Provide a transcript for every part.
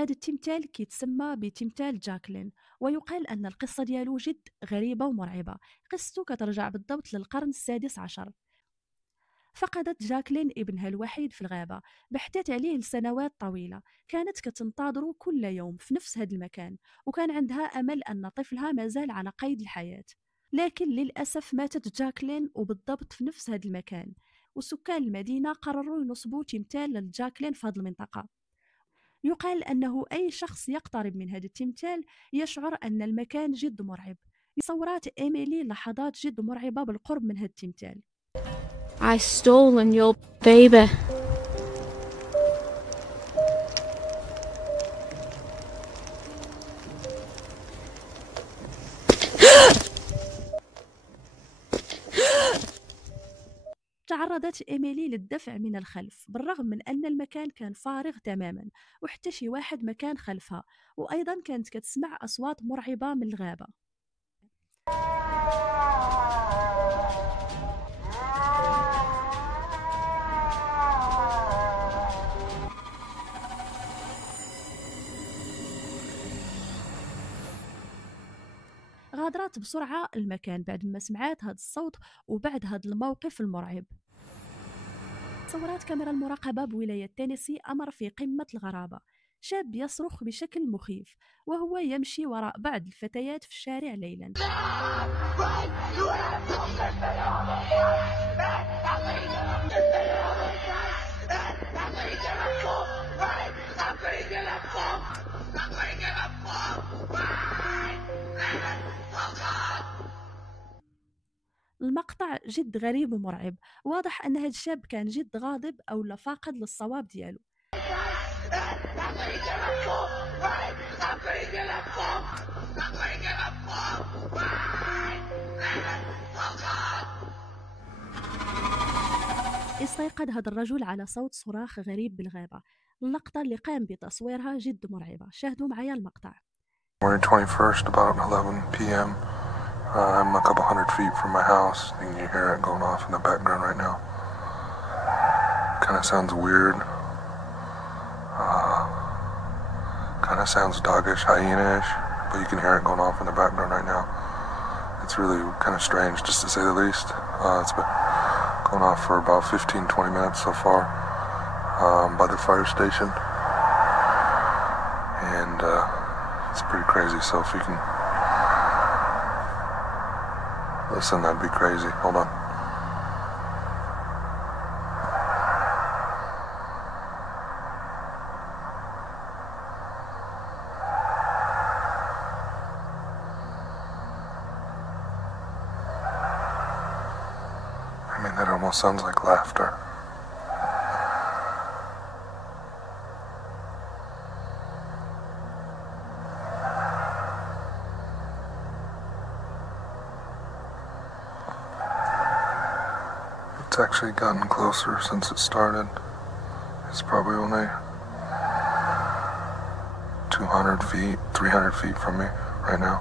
هذا التمثال كيتسمى بتمثال جاكلين، ويقال أن القصة ديالو جد غريبة ومرعبة. قصته كترجع بالضبط للقرن السادس عشر. فقدت جاكلين ابنها الوحيد في الغابة، بحثت عليه لسنوات طويلة، كانت كتنتظره كل يوم في نفس هذا المكان، وكان عندها أمل أن طفلها مازال على قيد الحياة. لكن للأسف ماتت جاكلين وبالضبط في نفس هذا المكان، وسكان المدينة قرروا ينصبوا تمثال لجاكلين في هذه المنطقة. يقال أنه أي شخص يقترب من هذا التمثال يشعر أن المكان جد مرعب. صورات إيميلي لحظات جد مرعبة بالقرب من هذا التمثال. I stolen your baby. تعرضت إيميلي للدفع من الخلف بالرغم من أن المكان كان فارغ تماما، وحتى شي واحد ما كان خلفها، وأيضا كانت كتسمع أصوات مرعبة من الغابة. غادرت بسرعة المكان بعد ما سمعت هذا الصوت وبعد هذا الموقف المرعب. صورات كاميرا المراقبة بولاية تينيسي أمر في قمة الغرابة. شاب يصرخ بشكل مخيف وهو يمشي وراء بعض الفتيات في الشارع ليلا. المقطع جد غريب ومرعب، واضح أن هذا الشاب كان جد غاضب أو لا فاقد للصواب ديالو. استيقظ هذا الرجل على صوت صراخ غريب بالغابة. اللقطة اللي قام بتصويرها جد مرعبة، شاهدوا معايا المقطع. January 21st, about 11 p.m. I'm a couple hundred feet from my house. You can hear it going off in the background right now. Kind of sounds weird. Kind of sounds doggish, hyena-ish, but you can hear it going off in the background right now. It's really kind of strange, just to say the least. It's been going off for about 15-20 minutes so far by the fire station. And it's pretty crazy, so if you can listen, that'd be crazy. Hold on. I mean, that almost sounds like laughter. It's actually gotten closer since it started. It's probably only 200 feet, 300 feet from me right now.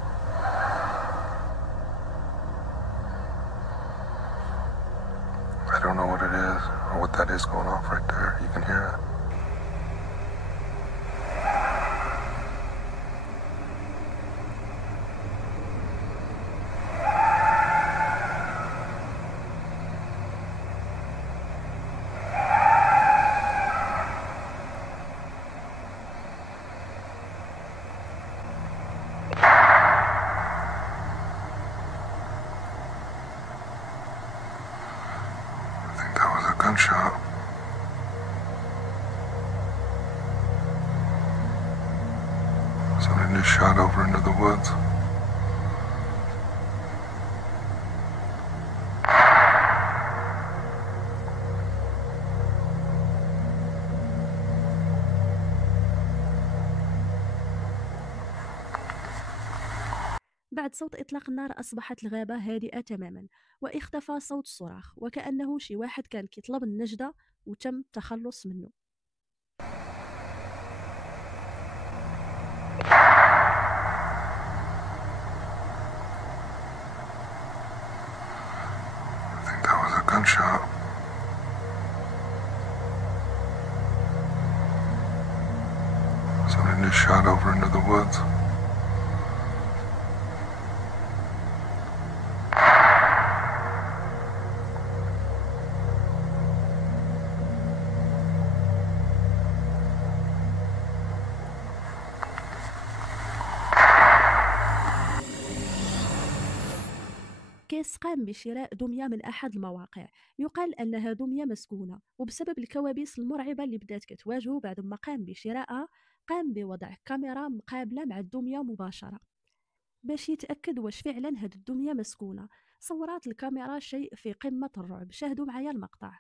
I don't know what it is or what that is going off right there. You can hear it. Gunshot. Somebody just shot over into the woods. بعد صوت إطلاق النار أصبحت الغابة هادئة تماما، واختفى صوت الصراخ وكأنه شي واحد كان كيطلب النجدة وتم التخلص منه. I think that was a gunshot. Somebody and just shot over into the woods. كيس قام بشراء دمية من أحد المواقع. يقال أنها دمية مسكونة، وبسبب الكوابيس المرعبة اللي بدات كتواجهه بعد ما قام بشرائها، قام بوضع كاميرا مقابلة مع الدمية مباشرة باش يتأكد واش فعلا هاد الدمية مسكونة. صورات الكاميرا شيء في قمة الرعب. شاهدوا معايا المقطع.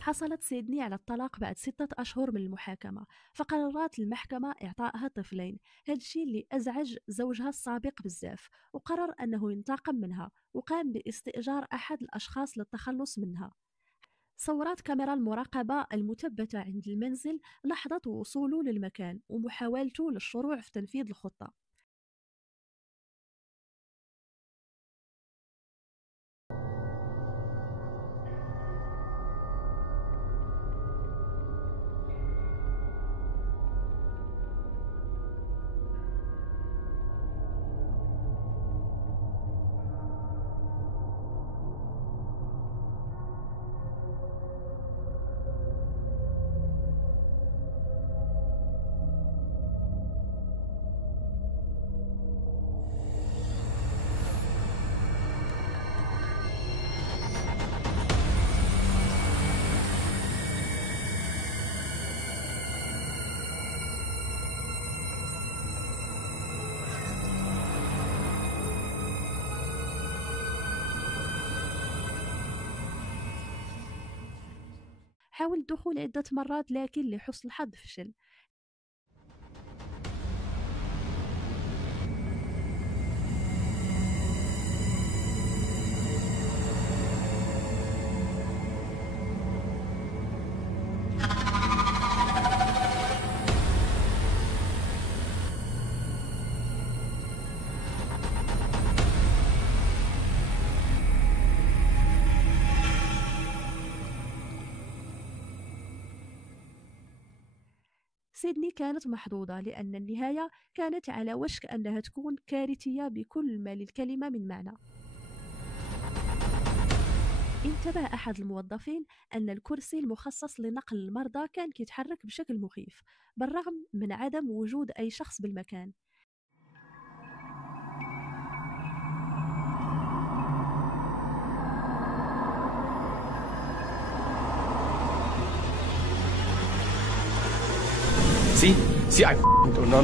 حصلت سيدني على الطلاق بعد 6 أشهر من المحاكمة، فقررت المحكمة إعطائها طفلين. هذا الشيء اللي أزعج زوجها السابق بزاف، وقرر أنه ينتقم منها، وقام باستئجار أحد الأشخاص للتخلص منها. صورات كاميرا المراقبة المثبتة عند المنزل لحظة وصوله للمكان ومحاولته للشروع في تنفيذ الخطة. حاول الدخول عدة مرات لكن لحسن الحظ فشل. سيدني كانت محظوظة لأن النهاية كانت على وشك أنها تكون كارثية بكل ما للكلمة من معنى. انتبه أحد الموظفين أن الكرسي المخصص لنقل المرضى كان يتحرك بشكل مخيف بالرغم من عدم وجود أي شخص بالمكان. See, I no.